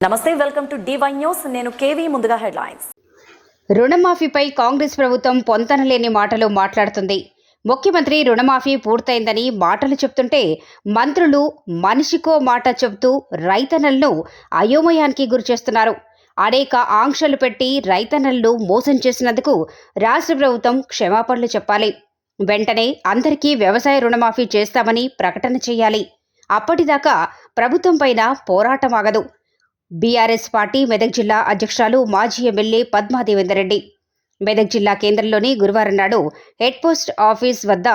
నమస్తే welcome to DY news నేను KV ముందుగా హెడ్లైన్స్. రుణమాఫీపై కాంగ్రెస్ ప్రభుత్వం పొంతనలేని మాటలు మాట్లాడుతుంది. ముఖ్యమంత్రి రుణమాఫీ పూర్తయిందని మాటలు చెప్తుంటే మంత్రులు మనిషికో మాట చెబుతూ రైతన్నలను అయోమయానికి గురిచేస్తున్నారు. అనేక ఆంక్షలు పెట్టి రైతన్నలను మోసం చేసినందుకు రాష్ట్ర ప్రభుత్వం క్షమాపణలు చెప్పాలి. వెంటనే అందరికీ వ్యవసాయ రుణమాఫీ చేస్తామని ప్రకటన చేయాలి. అప్పటిదాకా ప్రభుత్వం పైన పోరాటం ఆగదు. బీఆర్ఎస్ పార్టీ మెదక్ జిల్లా అధ్యక్షురాలు మాజీ ఎమ్మెల్యే పద్మా దేవేందర్రెడ్డి మెదక్ జిల్లా కేంద్రంలోని గురువారం నాడు హెడ్ పోస్ట్ ఆఫీస్ వద్ద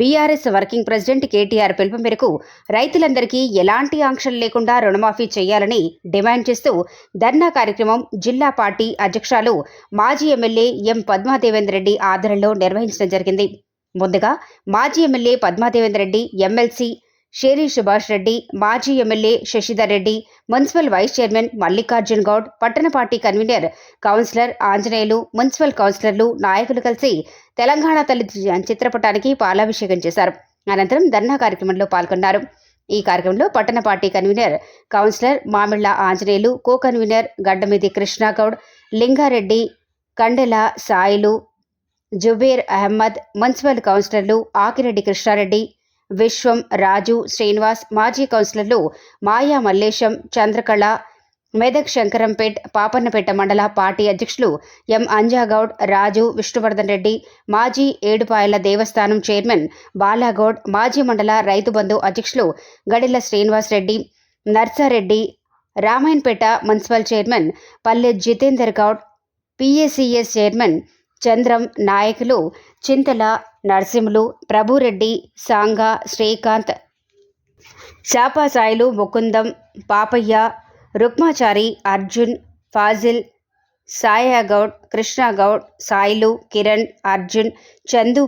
బీఆర్ఎస్ వర్కింగ్ ప్రెసిడెంట్ కేటీఆర్ పిలుపు మేరకు రైతులందరికీ ఎలాంటి ఆంక్షలు లేకుండా రుణమాఫీ చేయాలని డిమాండ్ చేస్తూ ధర్నా కార్యక్రమం జిల్లా పార్టీ అధ్యక్షురాలు మాజీ ఎమ్మెల్యే ఎం పద్మాదేవేందర్ రెడ్డి ఆధ్వర్యంలో నిర్వహించడం జరిగింది. ముందుగా మాజీ ఎమ్మెల్యే పద్మాదేవేందర్ రెడ్డి ఎమ్మెల్సీ షేరి సుభాష్ రెడ్డి మాజీ MLA Shashidhar Reddy municipal vice chairman Mallikarjun Goud పట్టణ party convener councillor Anjaneyulu municipal కౌన్సిలర్లు నాయకులు కలిసి తెలంగాణ తల్లి చిత్రపటానికి పాలాభిషేకం చేశారు. అనంతరం ధర్నా కార్యక్రమంలో పాల్గొన్నారు. ఈ కార్యక్రమంలో పట్టణ party convener councillor Mamilla Anjaneyulu co convener Gaddamidi Krishna Goud Linga Reddy Kandela Sailu Zubair Ahmed municipal కౌన్సిలర్లు ఆకిరెడ్డి కృష్ణారెడ్డి విశ్వం రాజు శ్రీనివాస్ మాజీ కౌన్సిలర్లు మాయా మల్లేశం చంద్రకళ మెదక్ శంకరంపేట్ పాపన్నపేట మండల పార్టీ అధ్యక్షులు ఎం. అంజాగౌడ్ రాజు విష్ణువర్ధన్ రెడ్డి మాజీ ఏడుపాయల దేవస్థానం చైర్మన్ బాలాగౌడ్ మాజీ మండల రైతు బంధు అధ్యక్షులు Gadila Srinivas Reddy Narsa Reddy Ramayanpet municipal chairman Palle Jitender Goud PSCS chairman Chandram నాయకులు చింతల నరసింహులు ప్రభురెడ్డి సాంగా శ్రీకాంత్ శాపాసాయిలు ముకుందం పాపయ్య రుక్మాచారి అర్జున్ ఫాజిల్ సాయాగౌడ్ కృష్ణాగౌడ్ సాయిలు కిరణ్ అర్జున్ చందు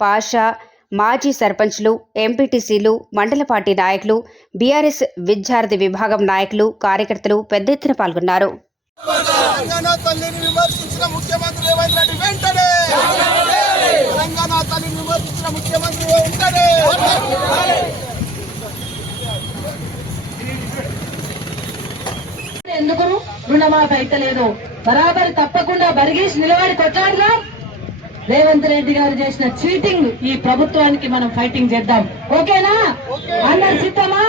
పాషా మాజీ సర్పంచ్లు ఎంపీటీసీలు మండల పార్టీ నాయకులు బీఆర్ఎస్ విద్యార్థి విభాగం నాయకులు కార్యకర్తలు పెద్ద ఎత్తున పాల్గొన్నారు. తెలంగాణ తల్లిని విమర్శించిన ముఖ్యమంత్రి రేవంత్ రెడ్డి వెంటనే! తెలంగాణ తల్లిని విమర్శించిన ముఖ్యమంత్రి వెంటనే! ఎందుకు రుణమాఫీ అయితలేదు? బరాబరి తప్పకుండా బరిగేసి నిలబడి కొట్లాడదాం. రేవంత్ రెడ్డి గారు చేసిన చీటింగ్ ఈ ప్రభుత్వానికి మనం ఫైటింగ్ చేద్దాం. ఓకేనా? అందరు సిద్ధమా?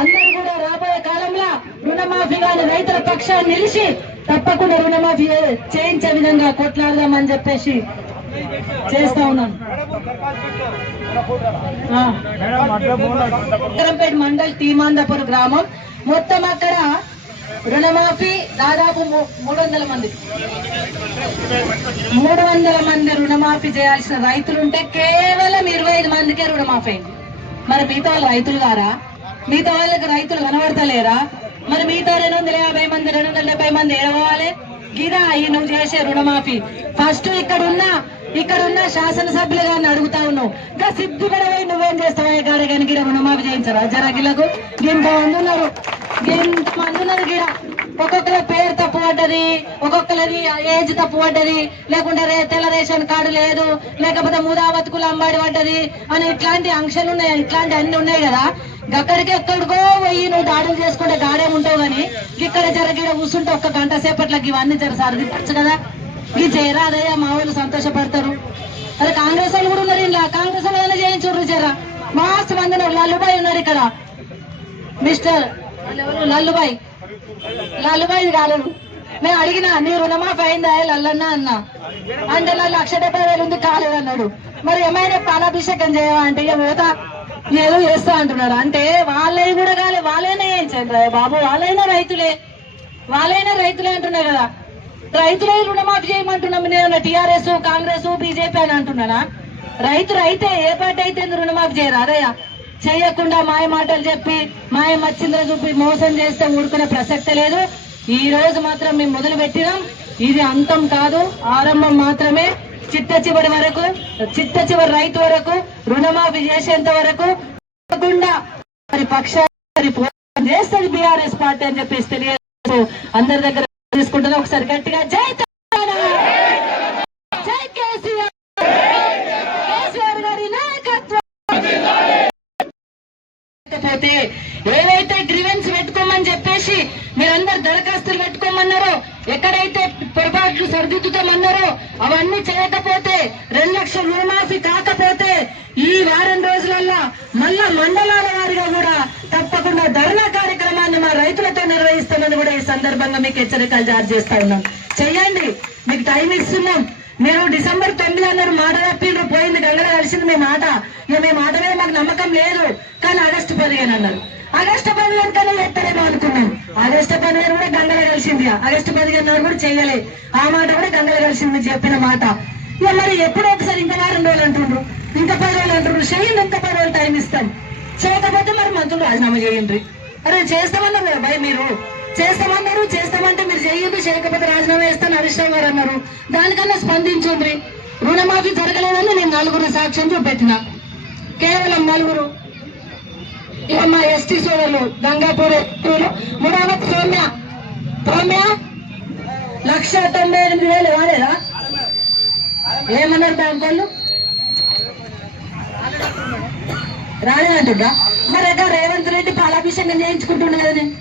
అందరు కూడా రాబోయే కాలంలో రుణమాఫీ గాని రైతుల పక్షాన్ని నిలిచి తప్పకుండా రుణమాఫీ చేయించే విధంగా కొట్లాడదామని చెప్పేసి చేస్తా ఉన్నాను. మండల్ తీమాందపురం గ్రామం. మొత్తం అక్కడ రుణమాఫీ దాదాపు మూడు వందల మంది. మూడు వందల మంది రుణమాఫీ చేయాల్సిన రైతులు ఉంటే కేవలం ఇరవై ఐదు మందికే రుణమాఫీ అయింది మరి మిగతా వాళ్ళు రైతులు గారా? మిగతా వాళ్ళకి రైతులు కనబడతలేరా? మరి మిగతా రెండు వందల యాభై మంది రెండు వందల డెబ్బై మంది ఏడవాలి గిరా ఈ నువ్వు చేసే రుణమాఫీ. ఫస్ట్ ఇక్కడ ఉన్న ఇక్కడ ఉన్న శాసనసభ్యులు గారిని అడుగుతా ఉన్నావు. ఇంకా సిద్ధిపడవై నువ్వేం చేస్తావా? గాడ కానీ గిడ రుణమాఫీ చేయించరా జరగిలకు ఇంత మంది ఉన్నారు. ఇంత మంది ఉన్నారు గిడ ఒక్కొక్కరి పేరు తప్పు పడ్డది ఒక్కొక్కరి ఏజ్ తప్పు పడ్డది లేకుంటే తెల్ల రేషన్ కార్డు లేదు. లేకపోతే ముదావతుకులు అంబాడి పడ్డది అని ఇట్లాంటి ఆంక్షలు ఉన్నాయి. ఇట్లాంటి అన్ని ఉన్నాయి కదా. అక్కడికి ఎక్కడికో పోయి నువ్వు దాడులు చేసుకుంటే గాడే ఉంటావు కానీ ఇక్కడ జరగిడ కూర్చుంటే ఒక్క గంట సేపట్లకి ఇవన్నీ జరసారు సరిదిద్దచ్చు కదా. ఇది చేయరాదయ్యా మా వాళ్ళు సంతోషపడతారు. అదే కాంగ్రెస్ వాళ్ళు కూడా ఉన్నారు ఇలా కాంగ్రెస్ వాళ్ళు ఏమైనా చేయించుర్రు జరా. మస్తు మంది లల్లుబాయ్ ఉన్నారు ఇక్కడ. మిస్టర్ లల్లుబాయ్. లల్లుబాయ్ కాలేదు మేము అడిగినా నీ రుణమాఫీ అయిందా? లల్లన్న? అన్న. అంటే నా లక్ష డెబ్బై వేలు ఉంది కాలేదు అన్నాడు. మరి ఏమైనా పాలాభిషేకం చేయవా అంటే ఇక ఏదో చేస్తా అంటున్నారు అంటే వాళ్ళే కూడా కాలే వాళ్ళైనా చేయించండి బాబు. వాళ్ళైనా రైతులే. వాళ్ళైనా రైతులే అంటున్నారు కదా. రైతులే రుణమాఫీ చేయమంటున్నాం. నేను టీఆర్ఎస్ కాంగ్రెస్ బీజేపీ అని అంటున్నానా? రైతు రైతే ఏ పార్టీ అయితే ఎందుకు రుణమాఫీ చేయరా అదయ్యా చేయకుండా మాయ మాటలు చెప్పి మాయ మచ్చింద్ర చూపి మోసం చేస్తే ఊరుకునే ప్రసక్తే లేదు. ఈ రోజు మాత్రం మేము మొదలు పెట్టినాం ఇది అంతం కాదు ఆరంభం మాత్రమే. చిట్ట చివరి వరకు చిట్ట చివరి రైతు వరకు రుణమాఫీ చేసేంత వరకు మరి పక్షాన్ని చేస్తుంది బీఆర్ఎస్ పార్టీ అని చెప్పేసి తెలియదు. అందరి దగ్గర తీసుకుంటున్నా ఒకసారి గట్టిగా జై లేకపోతే ఏవైతే గ్రివెన్స్ పెట్టుకోమని చెప్పేసి మీరందరు దరఖాస్తులు పెట్టుకోమన్నారో ఎక్కడైతే పొరపాట్లు సరిదిద్దుతామన్నారో అవన్నీ చేయకపోతే రెండు లక్షల రుణమాఫీ కాకపోతే ఈ వారం రోజులల్లో మళ్ళా మండలాల వారిగా కూడా తప్పకుండా ధర్నా కార్యక్రమాన్ని మా రైతులతో నిర్వహిస్తామని కూడా ఈ సందర్భంగా మీకు హెచ్చరికలు జారీ చేస్తా ఉన్నాం. చెయ్యండి. మీకు టైం ఇస్తున్నాం. మీరు డిసెంబర్ తొమ్మిది అన్నారు మాట తప్పిండ్రు పోయింది గంగల కలిసింది మీ మాట. ఇక మీ మాట మీద మాకు నమ్మకం లేదు. కానీ ఆగస్టు పదిహేను అన్నారు. ఆగస్టు పదిహేను కన్నా ఎత్తడేమో అనుకున్నాం. ఆగస్టు పదిహేను కూడా గంగల కలిసింది ఆగస్టు పదిహేను కూడా చేయలే ఆ మాట కూడా గంగల కలిసింది చెప్పిన మాట. ఇక మరి ఎప్పుడో ఒకసారి ఇంకా వారం రోజులు అంటుండ్రు. ఇంకా పది రోజులు అంటుండ్రు. చేయండి ఇంకా పది రోజులు టైం ఇస్తాం. చేయకపోతే మరి మంత్రులు రాజీనామా చేయండి. అరే చేస్తామన్నారు కదా భయ మీరు. చేస్తామన్నారు చేస్తామంటే మీరు చేయదు చేయకపోతే రాజీనామా చేస్తాను హరీష్ రావు గారు అన్నారు. దానికన్నా స్పందించుండ్రి రుణమాఫీ జరగలేదని నేను నలుగురు సాక్ష్యం చూపెట్టిన. కేవలం నలుగురు. ఇక మా ఎస్టీ సోదరులు గంగాపూర్ ఎస్టీలు మూడవది సౌమ్య. సౌమ్య లక్ష తొంభై ఎనిమిది వేలు వాడేదా ఏమన్నారు బ్యాంక్ వాళ్ళు? రాలేదంటుందా మరి అక్కడ రేవంత్ రెడ్డి పాలాభిషేకం చేయించుకుంటుండే కదా నేను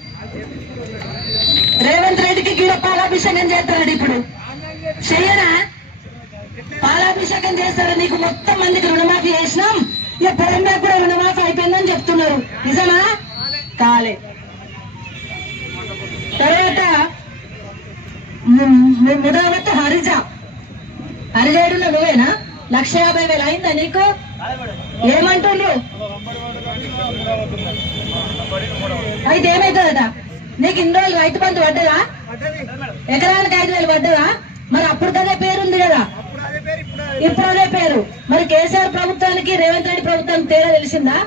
రేవంత్ రెడ్డికి గీడ పాలాభిషేకం చేస్తాడు ఇప్పుడు? చెయ్యనా? పాలాభిషేకం చేస్తాడు నీకు మొత్తం మందికి రుణమాఫీ చేసినాం. ఇక పొలం మీద కూడా రుణమాఫీ అయిపోయిందని చెప్తున్నారు. నిజమా? కాలే. తర్వాత ముదావత్ హరిజ. హరిజేడులో నువ్వేనా? లక్ష యాభై వేలు అయిందా నీకు? ఏమంటుండ్రు? అయితే ఏమైతుందా నీకు ఇన్ని రోజులు రైతు బంధు పడ్డదా? ఎకరానికి ఐదు వేలు పడ్డదా? మరి అప్పుడు కదే పేరు ఉంది కదా. ఇప్పుడు అదే పేరు. మరి కేసీఆర్ ప్రభుత్వానికి రేవంత్ రెడ్డి ప్రభుత్వానికి తేడా తెలిసిందా?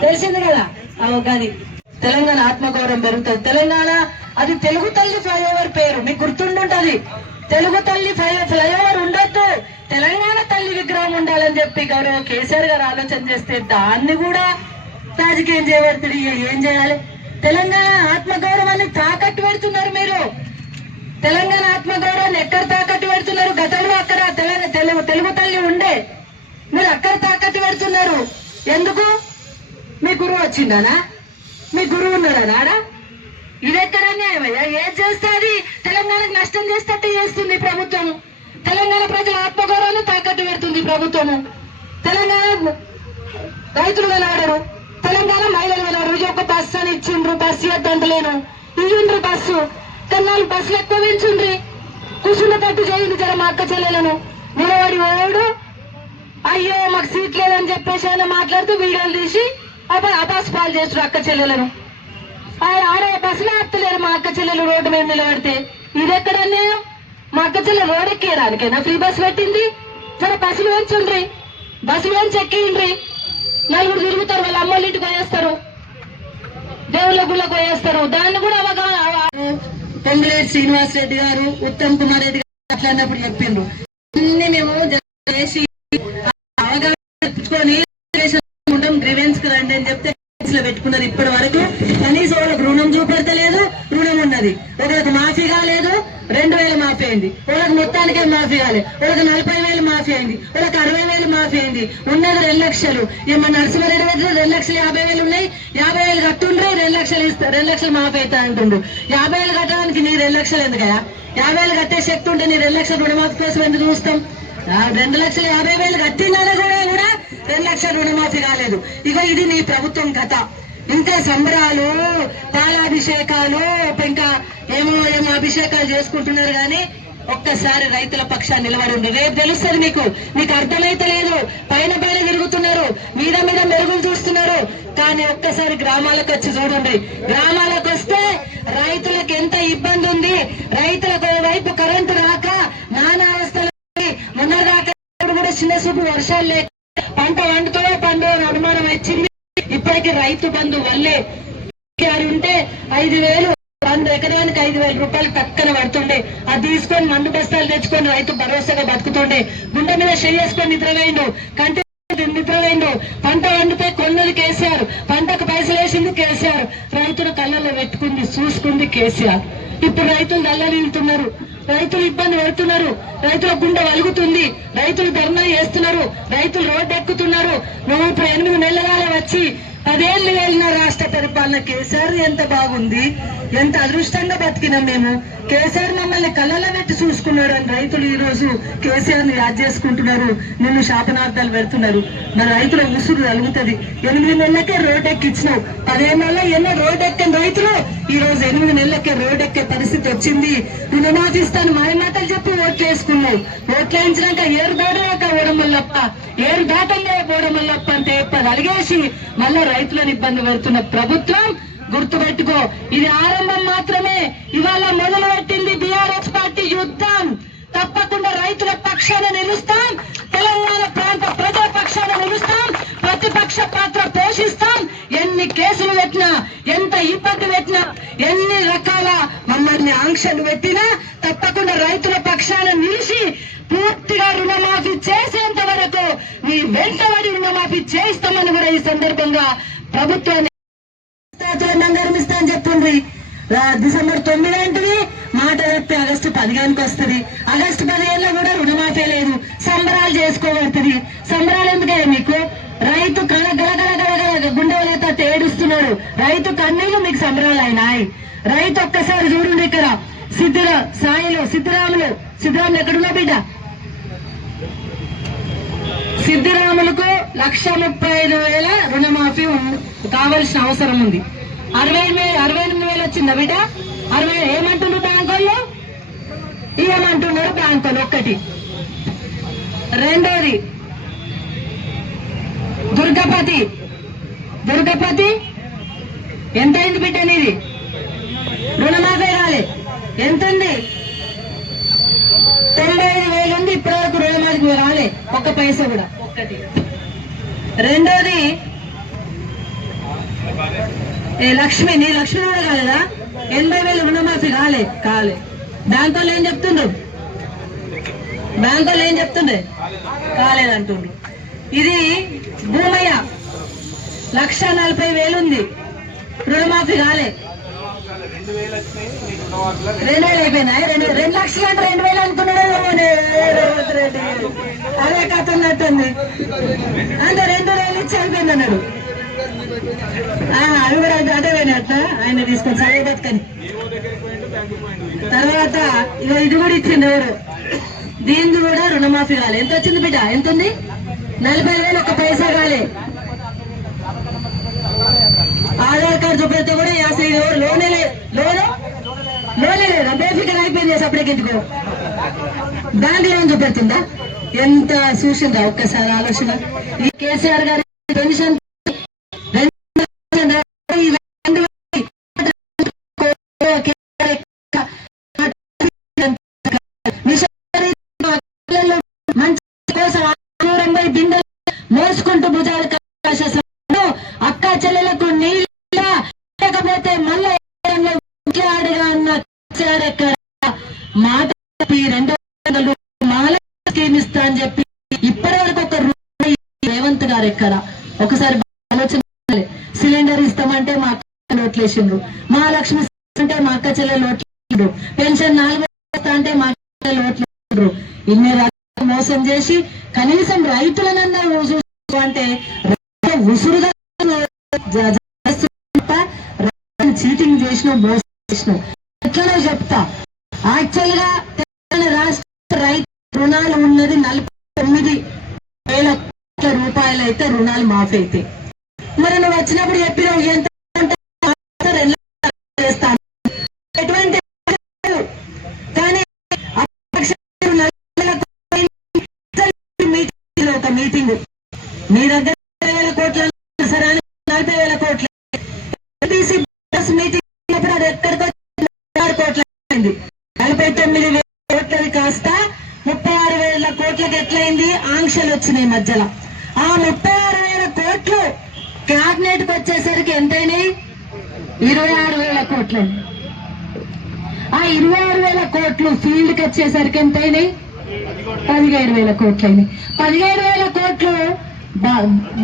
తెలిసింది. కదా. అది తెలంగాణ ఆత్మగౌరవం పెరుగుతుంది. తెలంగాణ అది తెలుగు తల్లి ఫ్లైఓవర్ పేరు. మీకు గుర్తుండుంటది. తెలుగు తల్లి ఫ్లై- ఫ్లైఓవర్ ఉండొద్దు. తెలంగాణ తల్లి విగ్రహం ఉండాలని చెప్పి గౌరవ కేసీఆర్ గారు ఆలోచన చేస్తే దాన్ని కూడా రాజకీయం చేయబడుతుంది ఏం చేయాలి? తెలంగాణ ఆత్మగౌరవాన్ని తాకట్టు పెడుతున్నారు మీరు. తెలంగాణ ఆత్మగౌరవాన్ని ఎక్కడ తాకట్టు పెడుతున్నారు? గతంలో అక్కడ తెలంగాణ తెలుగు తల్లి ఉండే. మీరు అక్కడ తాకట్టు పెడుతున్నారు. ఎందుకు? మీ గురువు వచ్చిందనా మీ గురువు ఉన్నాడా ఇదెక్కడ ఇది అన్యాయమయ్యా ఏం చేస్తే అది? తెలంగాణకు నష్టం చేస్తట్టు చేస్తుంది ప్రభుత్వము. ప్రభుత్వం తెలంగాణ ప్రజల ఆత్మగౌరవాన్ని తాకట్టు పెడుతుంది ప్రభుత్వము. తెలంగాణ రైతులు వెలాడరు తెలంగాణ మహిళలు వెలాడరు ఒక బస్సు అని ఇచ్చిండ్రు. బస్సు ఇవ్వద్దంటలేను ఇయ్యండ్రు బస్సు. కానీ బస్సులు ఎక్కువ పెంచుండ్రి. కూర్చున్నట్టు చేయండి జర మా అక్క చెల్లెలను. నిలబడి ఓడు అయ్యో మాకు సీట్ లేదని చెప్పేసి ఆయన మాట్లాడుతూ వీడియోలు తీసి అబ్బా అబాస్ పాలు చేస్తారు అక్క చెల్లెలను. ఆయన ఆడ బస్సులు ఆపుతలేరు మా అక్క చెల్లెలు రోడ్డు మీద నిలబడితే. ఇది ఎక్కడ అన్యాయం? మా అక్క చెల్లెలు రోడ్ ఎక్కేయడానికేనా? ఫ్రీ బస్ పెట్టింది. సరే బస్సులు వేయించుండ్రి బస్సులు వేయించి ఎక్కిండ్రి. నలుగురు తిరుగుతారు వాళ్ళ అమ్మోళ్ళ ఇంటికి పోయేస్తారు. దేవుళ్ళ గుళ్ళకు పోయేస్తారు. దాన్ని కూడా అవగాహన పొంగులేటి శ్రీనివాస్ రెడ్డి గారు ఉత్తమ్ కుమార్ రెడ్డి గారు అట్లన్నప్పుడు చెప్పిండ్రు. అన్ని మేము చేసి అవగాహన తెచ్చుకొని ఉంటాం. గ్రీవెన్స్ రండి అని చెప్తే లో పెట్టుకున్నారు ఇప్పటి వరకు. కనీసం వాళ్ళకి రుణం చూపెడతలేదు రుణం ఉన్నది. ఒకరికి మాఫీ కాలేదు. అయింది. వాళ్ళకి మొత్తానికే మాఫీ కాలేదు వాళ్ళకి నలభై వేలు మాఫీ అయింది. వాళ్ళకి అరవై వేలు మాఫీ అయింది. ఉన్నది రెండు లక్షలు. ఏమన్నా నరసింహారెడ్డి దగ్గర రెండు లక్షలు యాభై వేలు ఉన్నాయి. యాభై వేలు కట్టుండ్రే రెండు లక్షలు ఇస్తా రెండు లక్షలు మాఫీ అవుతా అంటుండు. యాభై వేలు కట్టడానికి నీ రెండు లక్షలు ఎందుకయా యాభై వేలు కట్టే శక్తి ఉంటే నీ రెండు లక్షల రుణమాఫీ కోసం ఎందుకు చూస్తాం? ఆ రెండు లక్షల యాభై వేలు కట్టినారా కూడా కూడా రెండు లక్షల రుణమాఫీ కాలేదు. ఇక ఇది నీ ప్రభుత్వం కథ. ఇంకా సంబరాలు పాలాభిషేకాలు ఇంకా ఏమో ఏమో అభిషేకాలు చేసుకుంటున్నారు కానీ ఒక్కసారి రైతుల పక్షాన్ని నిలబడి రేపు తెలుస్తుంది మీకు. మీకు అర్థమైతే లేదు. పైన పైన తిరుగుతున్నారు. మీద మీద మెరుగులు చూస్తున్నారు. కానీ ఒక్కసారి గ్రామాలకు వచ్చి చూడండి. గ్రామాలకు వస్తే రైతులకు ఎంత ఇబ్బంది ఉంది? రైతులకు వైపు కరెంటు రాక నానా అవస్థలు రాక కూడా చిన్న చూపు వర్షాలు లేక పంట వండుతో పండు అనుమానం వచ్చింది. ఇప్పటికి రైతు బంధు వల్లే ఉంటే ఐదు వేలు వంద ఎకరానికి ఐదు వేల రూపాయలు పక్కన పడుతుండే. అది తీసుకొని మందు బస్తాలు తెచ్చుకొని రైతు భరోసాగా బతుకుతుండే. గుండె మీద చేసుకొని నిద్రవేయండు కంటి నిద్రవేయండు పంట వండితే కొన్నది కేసీఆర్. పంటకు పైసలు వేసింది కేసీఆర్. రైతుల కళ్ళల్లో పెట్టుకుంది చూసుకుంది కేసీఆర్. ఇప్పుడు రైతులు దల్లరిల్లుతున్నారు రైతులు ఇబ్బంది పడుతున్నారు. రైతుల గుండె వలుగుతుంది. రైతులు ధర్నా చేస్తున్నారు. రైతులు రోడ్డు ఎక్కుతున్నారు. నువ్వు ఇప్పుడు ఎనిమిది నెలల వచ్చి పదేళ్ళు వెళ్ళిన రాష్ట్ర పరిపాలన కేసీఆర్ ఎంత బాగుంది? ఎంత అదృష్టంగా బతికినాం మేము? కేసీఆర్ మమ్మల్ని కళ్ళలో పెట్టి చూసుకున్నాడు అని రైతులు ఈ రోజు కేసీఆర్ని యాద్ చేసుకుంటున్నారు. నిన్ను శాపనార్థాలు పెడుతున్నారు. మరి రైతుల ఉసురు కలుగుతుంది ఎనిమిది నెలలకే రోడ్ ఎక్కిచ్చినావు పదేళ్ళలో ఎన్నో రోడ్ ఎక్కిన రైతులు ఈ రోజు ఎనిమిది నెలలకే రోడ్ ఎక్కే పరిస్థితి వచ్చింది. రుణమాఫిస్తాను మాయ మాటలు చెప్పి ఓట్లు వేసుకున్నావు. ఓట్లు వేయించినాక ఏరు దాడలేక ఓడం వల్లప్ప ఏరు దాటలే పోవడం వల్లప్ప అంటే చెప్పది అలిగేసి మళ్ళా రైతులను ఇబ్బంది పెడుతున్న ప్రభుత్వం గుర్తుపెట్టుకో ఇది ఆరంభం మాత్రమే. ఇవాళ మొదలు పెట్టింది బీఆర్ఎస్ పార్టీ యుద్ధం. తప్పకుండా రైతుల పక్షాన నిలుస్తాం. తెలంగాణ ప్రాంత ప్రజల పక్షాన నిలుస్తాం. ప్రతిపక్ష పాత్ర పోషిస్తాం. ఎన్ని కేసులు పెట్టినా ఎంత ఇబ్బంది పెట్టినా ఎన్ని రకాల మమ్మల్ని ఆంక్షలు పెట్టినా తప్పకుండా రైతుల పక్షాన నిలిచి పూర్తిగా రుణమాఫీ చేసేంత వరకు మీ వెంటబడి రుణమాఫీ చేస్తామని కూడా ఈ సందర్భంగా ప్రభుత్వాన్ని బంగారం చెప్పిండ్రి డిసెంబర్ తొమ్మిది అంటే మాట చెప్పి ఆగస్టు పదిహేనుకి వస్తుంది. ఆగస్టు పదిహేనులో కూడా రుణమాఫీ లేదు. సంబరాలు చేసుకోబడుతుంది సంబరాలు ఎందుకే మీకు? రైతు కళ గల గల గల గల గుండెలతో తేడుస్తున్నాడు రైతు కన్నీళ్ళు మీకు సంబరాలు అయినాయి. రైతు ఒక్కసారి చూడండి ఇక్కడ. సిద్ధుల సాయిలు సిద్ధరాములు. సిద్ధరాములు ఎక్కడున్నా బిడ్డ? సిద్ధిరాములకు లక్ష ముప్పై ఐదు వేల రుణమాఫీ కావాల్సిన అవసరం ఉంది. అరవై అరవై ఎనిమిది వేలు వచ్చిందా బిడ్డ? అరవై ఏమంటున్నారు బ్యాంకు వాళ్ళు? ఇవ్వమంటున్నారు బ్యాంకు వాళ్ళు? ఒక్కటి. రెండోది దుర్గపతి. దుర్గపతి ఎంత అయింది బిడ్డ నీది? రుణమాఫీ రాలే. ఎంత ఉంది తొంభై ఐదు వేలు ఉంది ఇప్పటివరకు రుణమాఫీ రాలే. ఒక్క పైసా కూడా. ఒక్కటి. రెండోది ఏ లక్ష్మి నీ లక్ష్మి కూడా కాలేదా? ఎనభై వేలు రుణమాఫీ కాలే కాలే. బ్యాంక్ వాళ్ళు ఏం చెప్తుండ్రు? బ్యాంక్ వాళ్ళు ఏం చెప్తుండే కాలేదంటుండ్రు. ఇది భూమయ్య. లక్ష నలభై వేలు ఉంది రుణమాఫీ కాలే. రెండు వేలు అయిపోయినాయి. రెండు రెండు లక్షలు అంటే రెండు వేలు అనుకున్నాడు రేవంత్ రెడ్డి. అదే కథ ఉన్నట్టుంది. అంటే రెండు వేలు ఇచ్చి అయిపోయింది అన్నాడు. అవి కూడా అదే పోయినట్ట ఆయన తీసుకొని సరే బతుకని తర్వాత ఇగో ఇది కూడా ఇచ్చింది ఎవరు? దీనికి కూడా రుణమాఫీ కాలే. ఎంత వచ్చింది బిడ్డ? ఎంత ఉంది? నలభై వేలు ఒక పైసా కాలే. ఆధార్ కార్డు చూపితే కూడా అసలు ఇది ఎవరు లోనే లేదు లోనే? లోనే లేదా? బేఫికర్ అయిపోయింది అప్పటికి ఎందుకు? బ్యాంక్ లోన్ చూపెడుతుందా ఎంత? చూసిందా ఒక్కసారి ఆలోచన. ఈ కేసీఆర్ గారు పెన్షన్ రెండు లక్షల ఈ రెండు మిషనరీ పిల్లలు మంచి కోసం ఆహారం పోయి బిందెలు మోసుకుంటూ భుజాలు కాసేస్తున్నాడు అక్క చెల్లెలకు నీళ్ళ లేకపోతే మళ్ళీ ఏడంలో ఆడుగా అన్న కేసీఆర్ ఎక్కడ మాట చెప్పి రెండు వందల రూపాయలు మాల స్కీమ్ ఇస్తా అని చెప్పి ఇప్పటి వరకు ఒక రూపాయి రేవంత్ గారు ఎక్కడ ఒకసారి ఆలోచన సిలిండర్ ఇస్తామంటే మా అక్క లోట్లేసిండ్రు మహాలక్ష్మి మా లక్ష్మి అంటే మా అక్క చెల్లెలు నోట్లు పెన్షన్ నాలుగు అంటే మా అక్క చెల్లెలు ఇన్ని రకాల మోసం చేసి కనీసం రైతులనన్నా అంటే రైతు ఉసురుగా చీటింగ్ చేసిన మోసం చేసిన. ఎట్లనో చెప్తా. యాక్చువల్గా తెలంగాణ రాష్ట్ర రైతు రుణాలు ఉన్నది నలభై తొమ్మిది వేల కోట్ల రూపాయలు అయితే రుణాలు మాఫీ అయితే మరి నువ్వు వచ్చినప్పుడు చెప్పినావు ఎంత ఎటువంటి కానీ మీటింగ్ ఒక మీటింగ్. మీ దగ్గర వేల కోట్ల సరే అని నలభై వేల కోట్ల. మీటింగ్ ఉన్నప్పుడు అది ఎక్కడికి వచ్చి కోట్ల నలభై తొమ్మిది వేల కోట్లది కాస్త ముప్పై ఆరు వేల కోట్లకి ఎట్లయింది? ఆంక్షలు వచ్చినాయి మధ్యలో. ఆ ముప్పై ఆరు వేల కోట్లు క్యాబినెట్కి వచ్చేసరికి ఎంతైనాయి? ఇరవై ఆరు వేల కోట్లు. ఆ ఇరవై ఆరు వేల కోట్లు ఫీల్డ్కి వచ్చేసరికి ఎంతైనాయి? పదిహేడు వేల కోట్లు అయినాయి. పదిహేడు వేల కోట్లు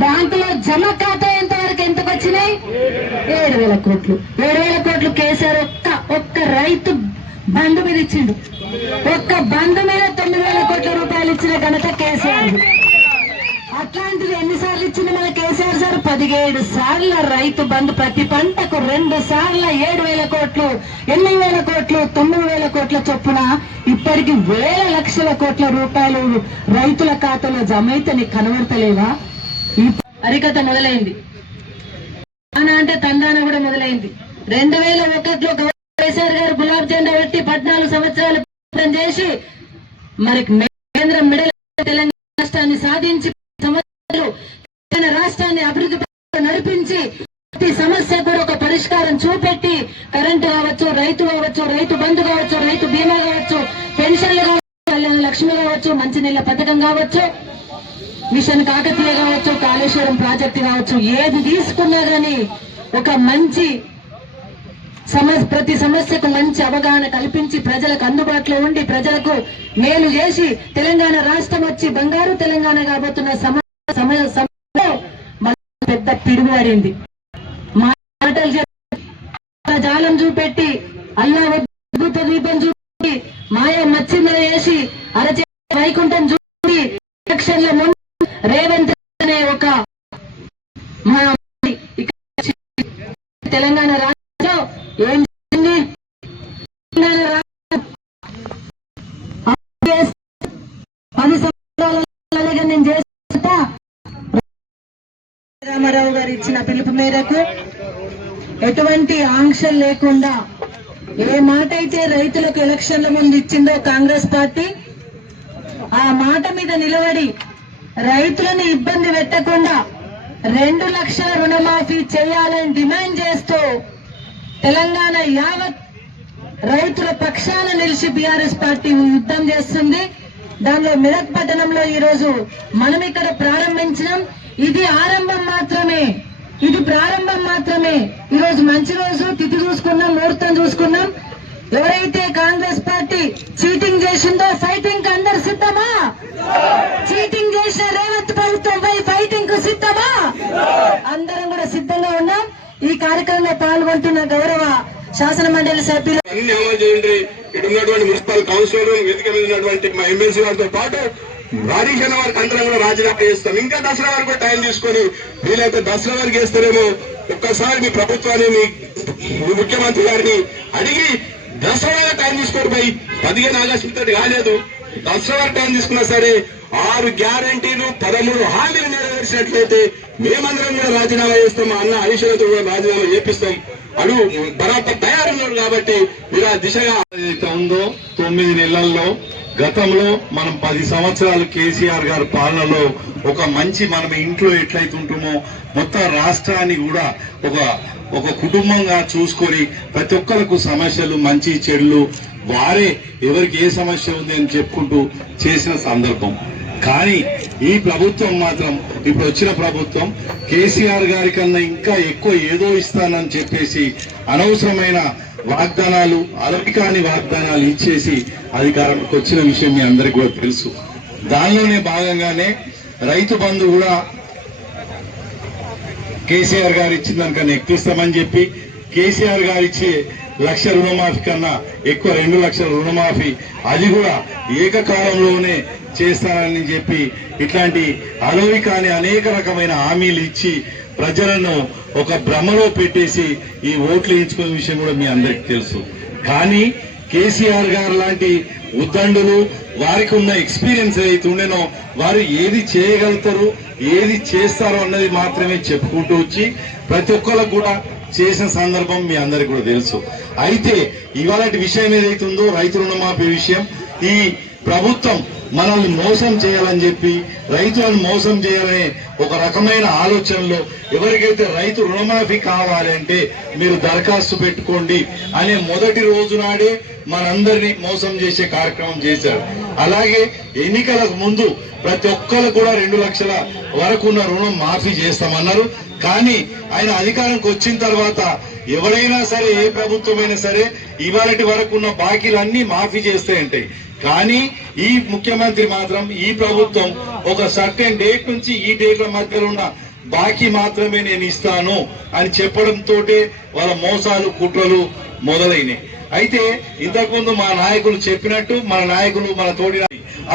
బ్యాంకులో జమ ఖాతా ఎంత వరకు ఎంతకు వచ్చినాయి? ఏడు వేల కోట్లు. ఏడు వేల కోట్లు కేసీఆర్ ఒక్క ఒక్క రైతు బంధు మీద ఇచ్చిండు. ఒక్క బంధు మీద తొమ్మిది వేల కోట్ల రూపాయలు ఇచ్చిన ఘనత కేసీఆర్ అట్లాంటిది ఎన్నిసార్లు ఇచ్చింది మన కేసీఆర్ సార్? పదిహేడు సార్ల రైతు బంధు ప్రతి పంటకు రెండు సార్ల ఏడు వేల కోట్లు ఎనిమిది వేల కోట్లు తొమ్మిది వేల కోట్ల చొప్పున ఇప్పటికి వేల లక్షల కోట్ల రూపాయలు రైతుల ఖాతాలో జమ అయితే నీకు కనబడతలేవా? ఈ అరికథ మొదలైంది. తానా అంటే తందాన కూడా మొదలైంది. రెండు వేల ఒకటిలో కేసీఆర్ గారు గులాబ్ జెండా పెట్టి పద్నాలుగు సంవత్సరాలు చేసి మరి కేంద్రం మిడల్ తెలంగాణ రాష్ట్రాన్ని సాధించి రాష్ట్రాన్ని అభివృద్ధి నడిపించి ప్రతి సమస్య కూడా ఒక పరిష్కారం చూపెట్టి కరెంటు కావచ్చు రైతు కావచ్చు రైతు బంధు కావచ్చు రైతు బీమా కావచ్చు పెన్షన్లు కావచ్చు లక్ష్మి కావచ్చు మంచినీళ్ళ పథకం కావచ్చు మిషన్ కాకతీయ కావచ్చు కాళేశ్వరం ప్రాజెక్టు కావచ్చు ఏది తీసుకున్నా గానీ ఒక మంచి సమస్య ప్రతి సమస్యకు మంచి అవగాహన కల్పించి ప్రజలకు అందుబాటులో ఉండి ప్రజలకు మేలు చేసి తెలంగాణ రాష్ట్రం వచ్చి బంగారు తెలంగాణ కాబోతున్న సమ సమయ సమయంలో మన పెద్ద పిడుగుపడింది మాటలు చెప్పి జాలం చూపెట్టి అల్లా అద్భుత దీపం చూపి మాయ మచ్చిందని వేసి అరచే వైకుంఠం చూపి ఎలక్షన్ల ముందు రేవంత్ అనే ఒక మా ఇక్కడ తెలంగాణ రాష్ట్రంలో ఏం జరిగింది తెలంగాణ రాష్ట్రం ఆర్ఎస్ పది సంవత్సరాలుగా నేను చేస్తా రామారావు గారు ఇచ్చిన పిలుపు మేరకు ఎటువంటి ఆంక్షలు లేకుండా ఏ మాట అయితే రైతులకు ఎలక్షన్ల ముందు ఇచ్చిందో కాంగ్రెస్ పార్టీ ఆ మాట మీద నిలబడి రైతులను ఇబ్బంది పెట్టకుండా రెండు లక్షల రుణమాఫీ చేయాలని డిమాండ్ చేస్తూ తెలంగాణ యావత్ రైతుల పక్షాన నిలిచి బీఆర్ఎస్ పార్టీ యుద్ధం చేస్తుంది. దానిలో మెదక్ పట్టణంలో ఈ రోజు మనం ఇక్కడ ప్రారంభించడం ఇది ఆరంభం మాత్రమే. ఇది ప్రారంభం మాత్రమే. ఈ రోజు మంచి రోజు తిథి చూసుకున్నాం ముహూర్తం చూసుకున్నాం. ఎవరైతే కాంగ్రెస్ పార్టీ చీటింగ్ చేసిందో ఫైటింగ్కి అందరు సిద్ధమా? చీటింగ్ చేసిన రేవంత్ ప్రభుత్వం పై ఫైటింగ్కు సిద్ధమా? అందరం కూడా సిద్ధంగా ఉన్నాం. ఈ కార్యక్రమంలో పాల్గొంటున్న గౌరవ శాసన మండలి సభ్యులు అన్ని అమలు చేయండి. ఇక్కడ ఉన్నటువంటి మున్సిపల్ కౌన్సిలర్ వేదిక మీద ఉన్నటువంటి మా ఎమ్మెల్సీ వారితో పాటు రాజేష్ అన్న వారికి అందరం కూడా రాజీనామా చేస్తాం. ఇంకా దసరా వరకు కూడా టైం తీసుకొని వీలైతే దసరా వరకు వేస్తారేమో ఒక్కసారి మీ ప్రభుత్వాన్ని మీ ముఖ్యమంత్రి గారిని అడిగి దసరా టైం తీసుకోరు పోయి పదిహేను ఆగస్టు కాలేదు. దసరా వరకు టైం తీసుకున్నా సరే ఆరు గ్యారంటీలు పదమూడు హామీలు నెరవేర్చినట్లయితే మేమందరం కూడా రాజీనామా చేస్తాం. అన్న హరీశ్వరతో కూడా రాజీనామా చేపిస్తాం. అను బరాబర్ తయారున్నాడు కాబట్టి మీరు ఆ దిశగా ఏదైతే ఉందో తొమ్మిది నెలల్లో గతంలో మనం పది సంవత్సరాలు కేసీఆర్ గారి పాలనలో ఒక మంచి మనం ఇంట్లో ఎట్లయితే ఉంటుమో మొత్తం రాష్ట్రాన్ని కూడా ఒక ఒక కుటుంబంగా చూసుకొని ప్రతి ఒక్కరికి సమస్యలు మంచి చెడులు వారే ఎవరికి ఏ సమస్య ఉంది అని చెప్పుకుంటూ చేసిన సందర్భం. కానీ ఈ ప్రభుత్వం మాత్రం ఇప్పుడు వచ్చిన ప్రభుత్వం కేసీఆర్ గారి కన్నా ఇంకా ఎక్కువ ఏదో ఇస్తానని చెప్పేసి అనవసరమైన వాగ్దానాలు అలవికాని వాగ్దానాలు ఇచ్చేసి అధికారంలోకి వచ్చిన విషయం మీ అందరికీ కూడా తెలుసు. దానిలోనే భాగంగానే రైతు బంధు కూడా కేసీఆర్ గారు ఇచ్చిన దానికన్నా ఎక్కువ ఇస్తామని చెప్పి కేసీఆర్ గారు ఇచ్చే లక్ష రుణమాఫీ కన్నా ఎక్కువ రెండు లక్షల రుణమాఫీ అది కూడా ఏకకాలంలోనే చేస్తానని చెప్పి ఇట్లాంటి అలవి కాని అనేక రకమైన హామీలు ఇచ్చి ప్రజలను ఒక భ్రమలో పెట్టేసి ఈ ఓట్లు వేయించుకునే విషయం కూడా మీ అందరికీ తెలుసు. కానీ కేసీఆర్ గారు లాంటి ఉద్దండులు వారికి ఉన్న ఎక్స్పీరియన్స్ ఏదైతే ఉండేనో వారు ఏది చేయగలుగుతారు ఏది చేస్తారు అన్నది మాత్రమే చెప్పుకుంటూ వచ్చి ప్రతి ఒక్కరికి కూడా చేసిన సందర్భం మీ అందరికి కూడా తెలుసు. అయితే ఇవాళ విషయం ఏదైతే ఉందో రైతు రుణమాఫీ విషయం ఈ ప్రభుత్వం మనల్ని మోసం చేయాలని చెప్పి రైతులను మోసం చేయాలనే ఒక రకమైన ఆలోచనలో ఎవరికైతే రైతు రుణమాఫీ కావాలంటే మీరు దరఖాస్తు పెట్టుకోండి అనే మొదటి రోజు నాడే మనందరినీ మోసం చేసే కార్యక్రమం చేశారు. అలాగే ఎన్నికలకు ముందు ప్రతి ఒక్కరు కూడా రెండు లక్షల వరకు ఉన్న రుణం మాఫీ చేస్తామన్నారు. కానీ ఆయన అధికారంకి వచ్చిన తర్వాత ఎవరైనా సరే ఏ ప్రభుత్వమైనా సరే ఇవాళటి వరకు ఉన్న బాకీలన్నీ మాఫీ చేస్తే ఉంటాయి కానీ ఈ ముఖ్యమంత్రి మాత్రం ఈ ప్రభుత్వం ఒక సర్టెన్ డేట్ నుంచి ఈ డేట్ల మధ్యలో ఉన్న బాకీ మాత్రమే నేను ఇస్తాను అని చెప్పడంతో వాళ్ళ మోసాలు కుట్రలు మొదలైనవి అయితే ఇంతకుముందు మా నాయకులు చెప్పినట్టు మన నాయకులు మన తోడి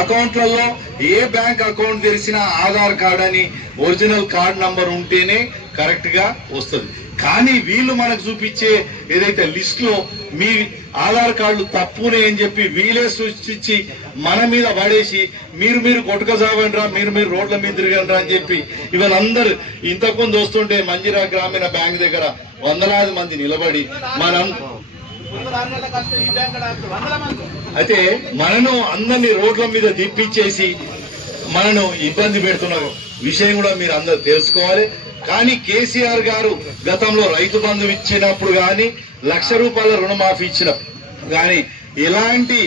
అకౌంట్లలో ఏ బ్యాంక్ అకౌంట్ తెరిచినా ఆధార్ కార్డ్ అని ఒరిజినల్ కార్డ్ నంబర్ ఉంటేనే కరెక్ట్గా వస్తుంది. కానీ వీళ్ళు మనకు చూపించే ఏదైతే లిస్ట్లో మీ ఆధార్ కార్డులు తప్పునే అని చెప్పి వీలే సృష్టించి మన మీద పడేసి మీరు మీరు కొట్టుక కొట్టుకసావండ్రా మీరు మీరు రోడ్ల మీద తిరగండిరా అని చెప్పి ఇవాళ అందరు ఇంతకుముందు వస్తుంటే మంజిరా గ్రామీణ బ్యాంక్ దగ్గర వందలాది మంది నిలబడి మనం అయితే మనను అందరినీ రోడ్ల మీద తిప్పించేసి మనను ఇబ్బంది పెడుతున్నారు. విషయం కూడా మీరు అందరు తెలుసుకోవాలి. కానీ కేసీఆర్ గారు గతంలో రైతు బంధు ఇచ్చినప్పుడు కానీ లక్ష రూపాయల రుణమాఫీ ఇచ్చిన కానీ ఎలాంటి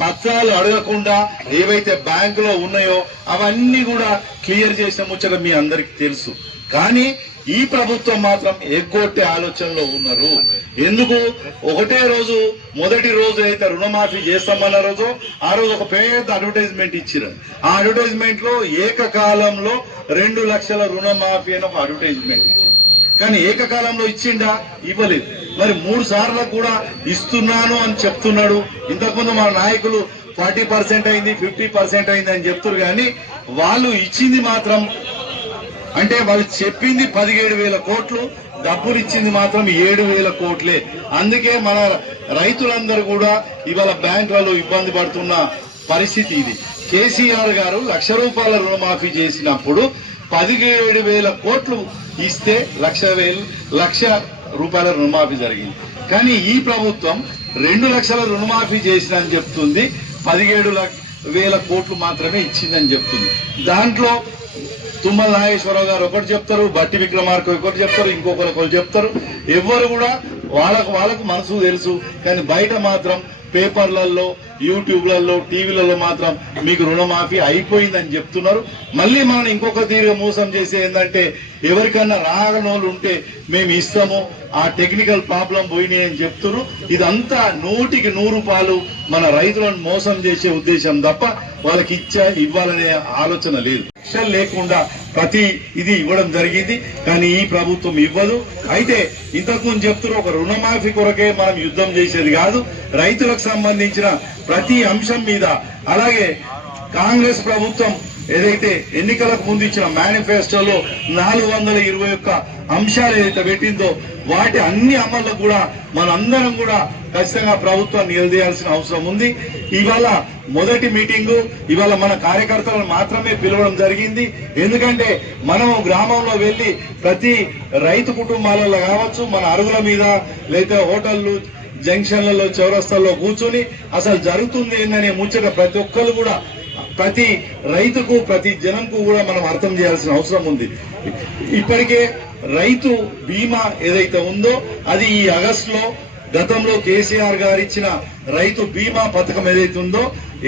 పత్రాలు అడగకుండా ఏవైతే బ్యాంకులో ఉన్నాయో అవన్నీ కూడా క్లియర్ చేసిన ముచ్చట మీ అందరికి తెలుసు. కానీ ఈ ప్రభుత్వం మాత్రం ఎగ్గొట్టే ఆలోచనలో ఉన్నారు? ఎందుకు? ఒకటే రోజు మొదటి రోజు అయితే రుణమాఫీ చేస్తామన్న రోజు ఆ రోజు ఒక పెద్ద అడ్వర్టైజ్మెంట్ ఇచ్చారు ఆ అడ్వర్టైజ్మెంట్లో ఏకకాలంలో రెండు లక్షల రుణమాఫీ అని ఒక అడ్వర్టైజ్మెంట్ ఇచ్చింది. కానీ ఏకకాలంలో ఇచ్చిండా? ఇవ్వలేదు. మరి మూడు సార్లు కూడా ఇస్తున్నాను అని చెప్తున్నాడు. ఇంతకుముందు మా నాయకులు ఫార్టీ పర్సెంట్ అయింది ఫిఫ్టీ పర్సెంట్ అయింది అని చెప్తున్నారు కానీ వాళ్ళు ఇచ్చింది మాత్రం అంటే వాళ్ళు చెప్పింది పదిహేడు వేల కోట్లు డబ్బులు ఇచ్చింది మాత్రం ఏడు వేల కోట్లే. అందుకే మన రైతులందరూ కూడా ఇవాళ బ్యాంకులలో ఇబ్బంది పడుతున్న పరిస్థితి ఇది. కేసీఆర్ గారు లక్ష రూపాయల రుణమాఫీ చేసినప్పుడు పదిహేడు వేల కోట్లు ఇస్తే లక్ష వేలు లక్ష రూపాయల రుణమాఫీ జరిగింది. కానీ ఈ ప్రభుత్వం రెండు లక్షల రుణమాఫీ చేసిందని చెప్తుంది పదిహేడు లక్ష వేల కోట్లు మాత్రమే ఇచ్చిందని చెప్తుంది. దాంట్లో తుమ్మల నాగేశ్వరరావు గారు ఒకటి చెప్తారు బట్టి విక్రమార్క ఒకటి చెప్తారు ఇంకొకరు ఒకరు చెప్తారు. ఎవ్వరు కూడా వాళ్ళకు వాళ్ళకు మనసు తెలుసు కానీ బయట మాత్రం పేపర్లలో యూట్యూబ్లలో టీవీలలో మాత్రం మీకు రుణమాఫీ అయిపోయిందని చెప్తున్నారు. మళ్ళీ మనం ఇంకొక తీరుగా మోసం చేసే ఏంటంటే ఎవరికన్నా రాగనోళ్ళు ఉంటే మేము ఇస్తాము ఆ టెక్నికల్ ప్రాబ్లం పోయినాయి అని చెప్తున్నారు. ఇదంతా నూటికి నూరు పాలు మన రైతులను మోసం చేసే ఉద్దేశం తప్ప వాళ్ళకి ఇచ్చా ఇవ్వాలనే ఆలోచన లేదు. లక్ష్యం లేకుండా ప్రతి ఇది ఇవ్వడం జరిగింది. కానీ ఈ ప్రభుత్వం ఇవ్వదు. అయితే ఇంతకుముందు చెప్తున్న ఒక రుణమాఫీ కొరకే మనం యుద్ధం చేసేది కాదు. రైతులకు సంబంధించిన ప్రతి అంశం మీద అలాగే కాంగ్రెస్ ప్రభుత్వం ఏదైతే ఎన్నికలకు ముందు ఇచ్చిన మేనిఫెస్టోలో నాలుగు వందల ఇరవై ఒక్క అంశాలు ఏదైతే పెట్టిందో వాటి అన్ని అమల్లో కూడా మనందరం కూడా ఖచ్చితంగా ప్రభుత్వాన్ని నిలదీయాల్సిన అవసరం ఉంది. ఇవాళ మొదటి మీటింగు ఇవాళ మన కార్యకర్తలను మాత్రమే పిలవడం జరిగింది. ఎందుకంటే మనం గ్రామంలో వెళ్ళి ప్రతి రైతు కుటుంబాలలో కావచ్చు మన అరుగుల మీద లేదా హోటళ్ళు జంక్షన్లలో చౌరస్తాల్లో కూర్చొని అసలు జరుగుతుంది ఏందనే ముచ్చట ప్రతి ఒక్కరు కూడా ప్రతి రైతుకు ప్రతి జనంకు కూడా మనం అర్థం చేయాల్సిన అవసరం ఉంది. ఇప్పటికే రైతు బీమా ఏదైతే ఉందో అది ఈ ఆగస్టులో గతంలో కేసీఆర్ గారు ఇచ్చిన రైతు బీమా పథకం ఏదైతే ఉందో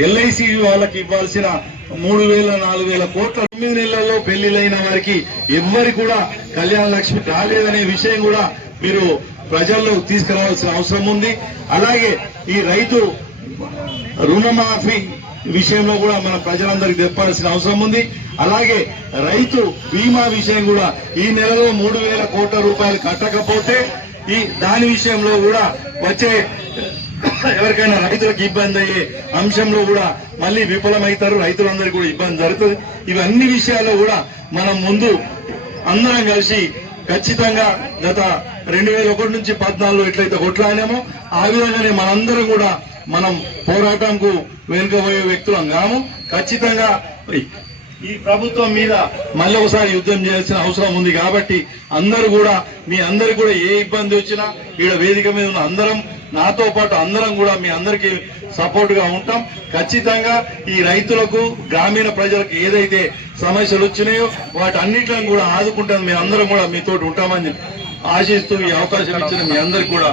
ఎల్ఐసి వాళ్ళకి ఇవ్వాల్సిన మూడు వేల నాలుగు వేల కోట్ల తొమ్మిది నెలల్లో పెళ్ళిలైన వారికి ఎవ్వరి కూడా కళ్యాణ లక్ష్మి రాలేదనే విషయం కూడా మీరు ప్రజల్లో తీసుకురావాల్సిన అవసరం ఉంది. అలాగే ఈ రైతు రుణమాఫీ విషయంలో కూడా మనం ప్రజలందరికీ చెప్పాల్సిన అవసరం ఉంది. అలాగే రైతు బీమా విషయం కూడా ఈ నెలలో మూడు వేల కోట్ల రూపాయలు కట్టకపోతే ఈ దాని విషయంలో కూడా వచ్చే ఎవరికైనా రైతులకు ఇబ్బంది అయ్యే అంశంలో కూడా మళ్ళీ విఫలమవుతారు రైతులందరికీ కూడా ఇబ్బంది జరుగుతుంది. ఇవన్నీ విషయాల్లో కూడా మనం ముందు అందరం కలిసి ఖచ్చితంగా గత రెండు వేల ఒకటి నుంచి పద్నాలుగులో ఎట్లయితే కొట్లాడామో ఆ విధంగానే మనందరం కూడా మనం పోరాటంకు వెనుకపోయే వ్యక్తులం కాము. ఖచ్చితంగా ఈ ప్రభుత్వం మీద మళ్ళీ ఒకసారి యుద్ధం చేయాల్సిన అవసరం ఉంది కాబట్టి అందరూ కూడా మీ అందరికి కూడా ఏ ఇబ్బంది వచ్చినా ఈడ వేదిక మీద ఉన్న అందరం నాతో పాటు అందరం కూడా మీ అందరికీ సపోర్ట్గా ఉంటాం. ఖచ్చితంగా ఈ రైతులకు గ్రామీణ ప్రజలకు ఏదైతే సమస్యలు వచ్చినాయో వాటి అన్నింటిని కూడా ఆదుకుంటాం. మీ అందరం కూడా మీతోటి ఉంటామని ఆశిస్తూ ఈ అవకాశం ఇచ్చిన మీ అందరికి కూడా